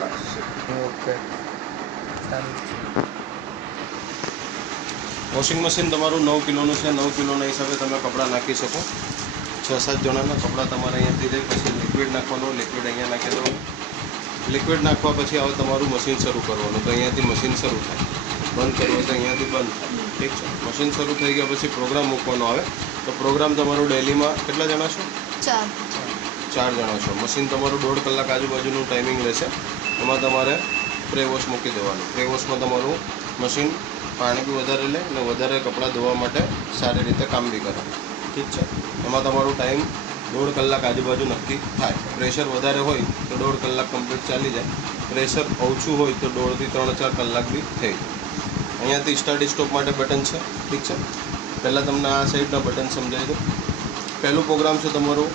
Okay સારું. Washing machine તમારું 9 કિલોનું છે. 9 કિલોના હિસાબે તમે કપડાં નાખી શકો. 6-7 જણાના કપડાં તમારે અહીંયાથી જાય. પછી લિક્વિડ નાખવાનું, લિક્વિડ અહીંયા નાખી દેવાનું. લિક્વિડ નાખવા પછી હવે તમારું મશીન શરૂ કરવાનું. તો અહીંયાથી મશીન શરૂ થાય. બંધ કરવું હોય તો અહીંયાથી બંધ થાય. ઠીક છે. મશીન શરૂ થઈ ગયા પછી પ્રોગ્રામ મૂકવાનો આવે. તો પ્રોગ્રામ તમારું ડેલીમાં કેટલા જણા છો? 4 જણા છો. મશીન તમારું 1.5 કલાક આજુબાજુનું ટાઈમિંગ રહેશે. એમાં તમારે પ્રે વોશ મૂકી દેવાનું. પ્રે વોશમાં તમારું મશીન પાણી બી વધારે લે અને વધારે કપડાં ધોવા માટે સારી રીતે કામ બી કરે. ઠીક છે. એમાં તમારું ટાઈમ 1.5 કલાક આજુબાજુ નક્કી થાય. પ્રેશર વધારે હોય તો 1.5 કલાક કમ્પ્લીટ ચાલી જાય. પ્રેશર ઓછું હોય તો 2 થી 3-4 કલાક બી થઈ જાય. અહીંયાથી સ્ટાર્ટ સ્ટોપ માટે બટન છે. ઠીક છે. પહેલાં તમને આ સાઈડના બટન સમજાવી દઉં. પહેલું પ્રોગ્રામ છે તમારું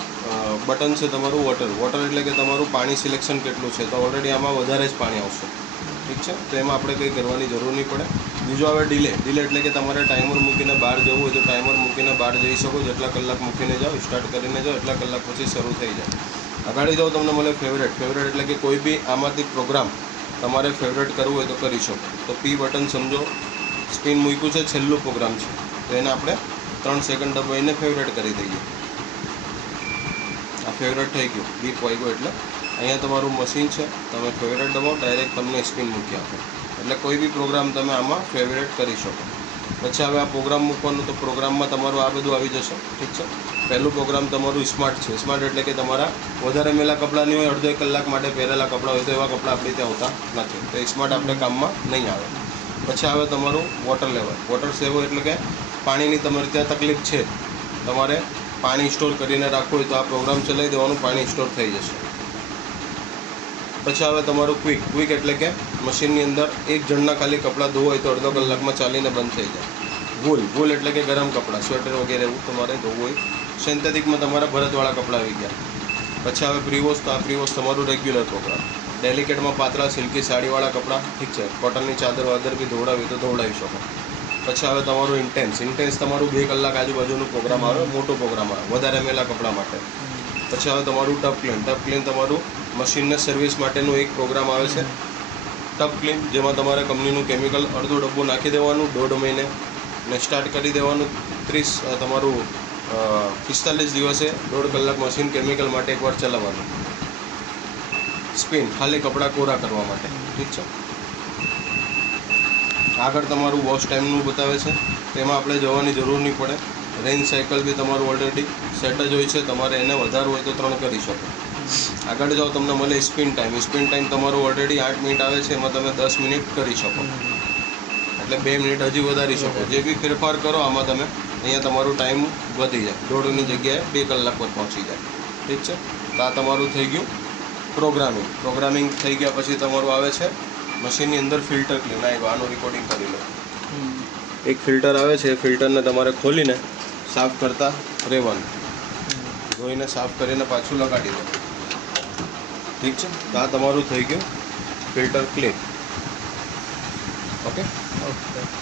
બટન છે તમારું વોટર. વોટર એટલે કે તમારું પાણી સિલેક્શન કેટલું છે. તો ઓલરેડી આમાં વધારે જ પાણી આવશે. ઠીક છે. તો એમાં આપણે કંઈ કરવાની જરૂર નહીં પડે. બીજું આવે ડીલે. ડીલે એટલે કે તમારે ટાઈમર મૂકીને બહાર જવું હોય તો ટાઈમર મૂકીને બહાર જઈ શકો. જેટલા કલાક મૂકીને જાઓ, સ્ટાર્ટ કરીને જાઓ, એટલા કલાક પછી શરૂ થઈ જાય. આગળ જાઓ તમને મળે ફેવરેટ. ફેવરેટ એટલે કે કોઈ બી આમાંથી પ્રોગ્રામ તમારે ફેવરેટ કરવું હોય તો કરી શકો. તો પી બટન સમજો, સ્પિન મૂક્યું છે, છેલ્લું પ્રોગ્રામ છે. તો એને આપણે 3 સેકન્ડ દબાવીને ફેવરેટ કરી દઈએ. આ ફેવરેટ થઈ ગયું. બીપ આવી ગયો એટલે અહીંયા તમારું મશીન છે. તમે ફેવરેટ દબાવો, ડાયરેક્ટ તમને સ્પિન મૂકી આપો. એટલે કોઈ બી પ્રોગ્રામ તમે આમાં ફેવરેટ કરી શકો. પછી હવે આ પ્રોગ્રામ મૂકવાનું, તો પ્રોગ્રામમાં તમારું આ બધું આવી જશે. ઠીક છે. પહેલું પ્રોગ્રામ તમારું સ્માર્ટ છે. સ્માર્ટ એટલે કે તમારા વધારે મેલા કપડાં નહીં હોય, 1.5 કલાક માટે પહેરેલા કપડાં હોય તો એવા કપડાં આપણે ત્યાં હોતા નથી. તો સ્માર્ટ આપણે કામમાં નહીં આવે. પછી આવે તમારું વોટર લેવલ. વોટર સેવ એટલે કે પાણીની તમારે ત્યાં તકલીફ છે, તમારે પાણી સ્ટોર કરીને રાખવું હોય તો આ પ્રોગ્રામ ચલાવી દેવાનું, પાણી સ્ટોર થઈ જશે. પછી આવે તમારું ક્વિક. ક્વિક એટલે કે મશીનની અંદર એક જણના ખાલી કપડાં ધોવા હોય તો 1/2 કલાકમાં ચાલીને બંધ થઈ જાય. વૂલ. વૂલ એટલે કે ગરમ કપડાં, સ્વેટર વગેરે એવું તમારે ધોવું હોય. સિન્થેટિકમાં તમારા ભરતવાળા કપડાં આવી ગયા. પછી આવે પ્રીવોશ. તો આ પ્રીવોશ તમારું રેગ્યુલર પ્રોગ્રામ. ડેલિકેટમાં પાતળા સિલ્કી સાડીવાળા કપડાં. ઠીક છે. કોટનની ચાદર વાદર બી ધોવડાવી તો ધોવડાવી શકો. પછી આવે તમારું ઇન્ટેન્સ. ઇન્ટેન્સ તમારું 2 કલાક આજુબાજુનું પ્રોગ્રામ આવે. મોટો પ્રોગ્રામ આવે વધારે મેલા કપડાં માટે. પછી આવે તમારું ટપ ક્લીન. ટપ ક્લીન તમારું મશીનને સર્વિસ માટેનું એક પ્રોગ્રામ આવે છે, ટપ ક્લીન, જેમાં તમારે કંપનીનું કેમિકલ અડધો ડબ્બો નાખી દેવાનું 1.5 મહિને ને સ્ટાર્ટ કરી દેવાનું. તમારું 45 દિવસે 1.5 કલાક મશીન કેમિકલ માટે એકવાર ચલાવવાનું. સ્પિન ખાલી કપડાં કોરા કરવા માટે. ઠીક છે. આગળ તમારું વોશ ટાઈમનું બતાવે છે. તેમાં આપણે જવાની જરૂર નહીં પડે. રેન્જ સાયકલ બી તમારું ઓલરેડી સેટ જ હોય છે. તમારે એને વધારવું હોય તો 3 કરી શકો. આગળ જાઓ તમને મળે સ્પિન ટાઈમ. સ્પિન ટાઈમ તમારું ઓલરેડી 8 મિનિટ આવે છે. એમાં તમે 10 મિનિટ કરી શકો. એટલે 2 મિનિટ હજી વધારી શકો. જે બી ફેરફાર કરો આમાં તમે, અહીંયા તમારું ટાઈમ વધી જાય. 1.5ની જગ્યાએ 2 કલાક પર પહોંચી જાય. ઠીક છે. તો આ તમારું થઈ ગયું પ્રોગ્રામિંગ. પ્રોગ્રામિંગ થઈ ગયા પછી તમારું આવે છે મશીનની અંદર ફિલ્ટર ક્લીન. આનું રેકોર્ડિંગ કરી લો. એક ફિલ્ટર આવે છે. એ ફિલ્ટરને તમારે ખોલીને સાફ કરતા રહેવાનું. ધોઈને સાફ કરીને પાછું લગાડી દો. ઠીક છે. તો આ તમારું થઈ ગયું ફિલ્ટર ક્લીન. ઓકે.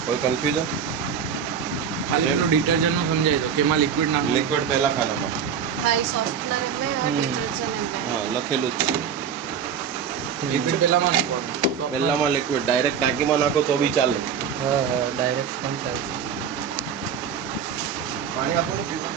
કોઈ કન્ફ્યુઝન? ખાલી પેલું ડિટર્જન્ટનું સમજાવી દો કે એમાં લિક્વિડ નાખો. લિક્વિડ પહેલા ખાનામાં લખેલું જ છે. લિક્વિડ પહેલામાં નાખવાનું. પહેલામાં લિક્વિડ ડાયરેક્ટ ટાંકીમાં નાખો તો બી ચાલે. ડાયરેક્ટ પણ ચાલશે. પાણી આપો ને પીવા.